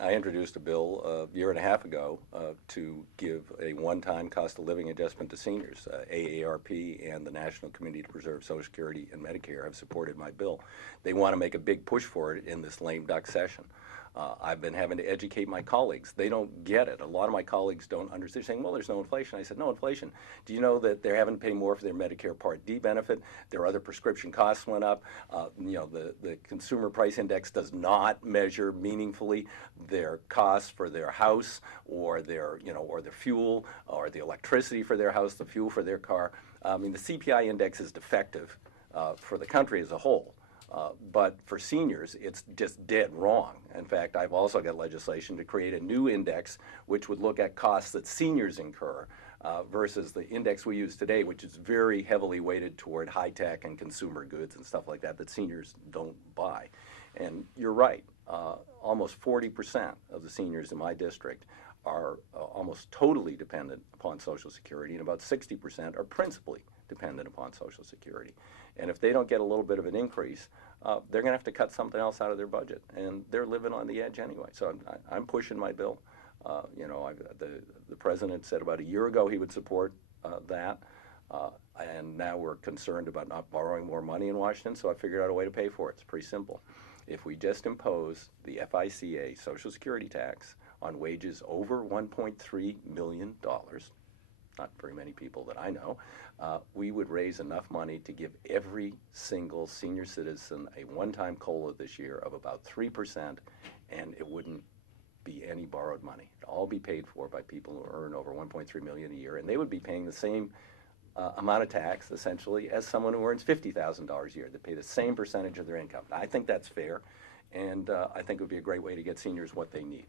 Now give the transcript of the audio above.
I introduced a bill a year and a half ago to give a one-time cost of living adjustment to seniors. AARP and the National Committee to Preserve Social Security and Medicare have supported my bill. They want to make a big push for it in this lame duck session. I've been having to educate my colleagues. They don't get it. A lot of my colleagues don't understand. They're saying, well, there's no inflation. I said, no inflation. Do you know that they're having to pay more for their Medicare Part D benefit? Their other prescription costs went up. The Consumer Price Index does not measure meaningfully their costs for their house or their fuel or the electricity for their house, the fuel for their car. I mean, the CPI index is defective for the country as a whole. But for seniors, it's just dead wrong. In fact, I've also got legislation to create a new index which would look at costs that seniors incur versus the index we use today, which is very heavily weighted toward high-tech and consumer goods and stuff like that seniors don't buy. And you're right, almost 40% of the seniors in my district are almost totally dependent upon Social Security, and about 60% are principally dependent upon Social Security. And if they don't get a little bit of an increase, they're going to have to cut something else out of their budget, and they're living on the edge anyway. So I'm pushing my bill. The president said about a year ago he would support that, and now we're concerned about not borrowing more money in Washington, so I figured out a way to pay for it. It's pretty simple. If we just impose the FICA, Social Security tax, on wages over $1.3 million, not very many people that I know, we would raise enough money to give every single senior citizen a one-time COLA this year of about 3%, and it wouldn't be any borrowed money. It'd all be paid for by people who earn over $1.3 million a year, and they would be paying the same amount of tax, essentially, as someone who earns $50,000 a year. They pay the same percentage of their income. I think that's fair, and I think it would be a great way to get seniors what they need.